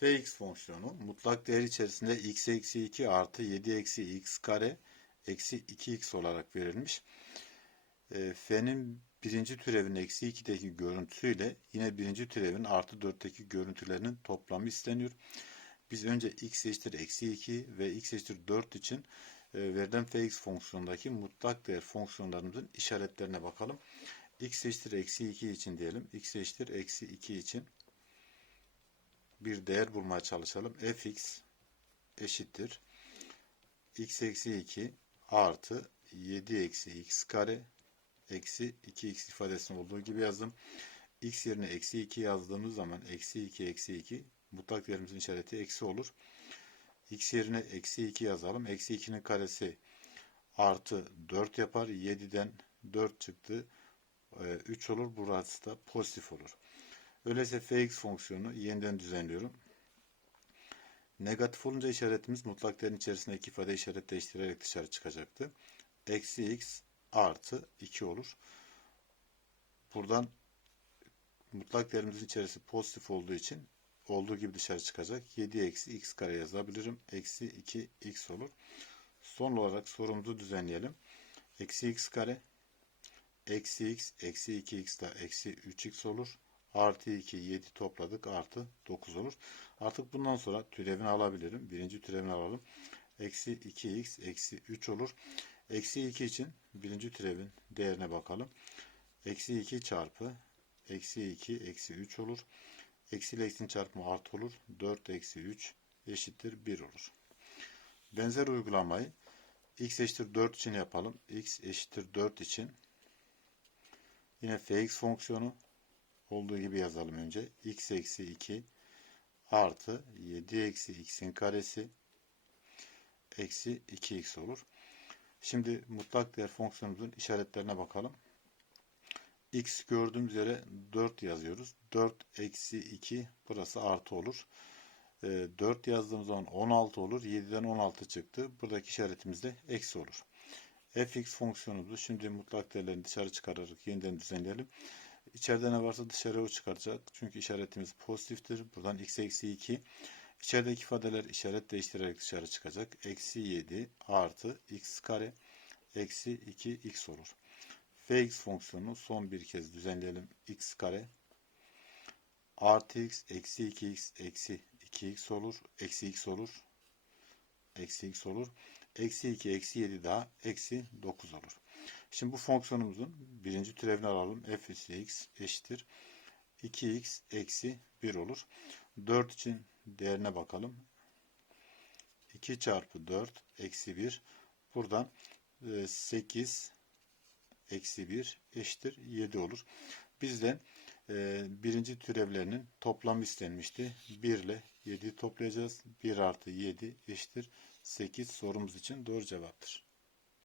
fx fonksiyonu mutlak değer içerisinde x eksi 2 artı 7 eksi x kare eksi 2x olarak verilmiş. E, f'nin birinci türevin eksi 2'deki görüntüsüyle yine birinci türevin artı 4'teki görüntülerinin toplamı isteniyor. Biz önce x eşittir eksi 2 ve x eşittir 4 için e, verilen fx fonksiyonundaki mutlak değer fonksiyonlarımızın işaretlerine bakalım. x eşittir eksi 2 için diyelim. x eşittir eksi 2 için bir değer bulmaya çalışalım. fx eşittir x eksi 2 artı 7 eksi x kare eksi 2x ifadesinin olduğu gibi yazdım. x yerine eksi 2 yazdığımız zaman eksi 2 eksi 2 mutlak değerimizin işareti eksi olur. x yerine eksi 2 yazalım. Eksi 2'nin karesi artı 4 yapar. 7'den 4 çıktı. 3 olur. Burası da pozitif olur. Öyleyse fx fonksiyonu yeniden düzenliyorum. Negatif olunca işaretimiz mutlak değerin içerisindeki ifade işaret değiştirerek dışarı çıkacaktı. Eksi x artı 2 olur. Buradan mutlak değerimizin içerisi pozitif olduğu için olduğu gibi dışarı çıkacak. 7 eksi x kare yazabilirim. Eksi 2 x olur. Son olarak sorumuzu düzenleyelim. Eksi x kare eksi x eksi 2 x da eksi 3x olur. Artı 2 7 topladık artı 9 olur. Artık bundan sonra türevini alabilirim. Birinci türevini alalım. Eksi 2x eksi 3 olur. Eksi 2 için birinci türevin değerine bakalım. Eksi 2 çarpı eksi 2 eksi 3 olur. Eksi ile eksinin çarpımı artı olur. 4 eksi 3 eşittir 1 olur. Benzer uygulamayı x eşittir 4 için yapalım. x eşittir 4 için yine fx fonksiyonu olduğu gibi yazalım önce. x eksi 2 artı 7 eksi x'in karesi eksi 2x olur. Şimdi mutlak değer fonksiyonumuzun işaretlerine bakalım. x gördüğümüz üzere 4 yazıyoruz. 4 eksi 2 burası artı olur. 4 yazdığımız zaman 16 olur. 7'den 16 çıktı. Buradaki işaretimiz de eksi olur. fx fonksiyonumuzu şimdi mutlak değerlerini dışarı çıkararak yeniden düzenleyelim. İçeride ne varsa dışarıya çıkaracak. Çünkü işaretimiz pozitiftir. Buradan x eksi 2. İçerideki ifadeler işaret değiştirerek dışarı çıkacak. Eksi 7 artı x kare eksi 2 x olur. fx fonksiyonunu son bir kez düzenleyelim. x kare artı x eksi 2x eksi 2x olur. Eksi x olur. Eksi x olur. Eksi 2 eksi 7 daha eksi 9 olur. Şimdi bu fonksiyonumuzun birinci türevini alalım. f x eşittir. 2x eksi 1 olur. 4 için değerine bakalım. 2 çarpı 4 eksi 1. Buradan 8 e, eksi 1 eşittir 7 olur. Bizden e, birinci türevlerinin toplamı istenmişti. 1 ile 7'yi toplayacağız. 1 artı 7 eşittir 8 sorumuz için doğru cevaptır.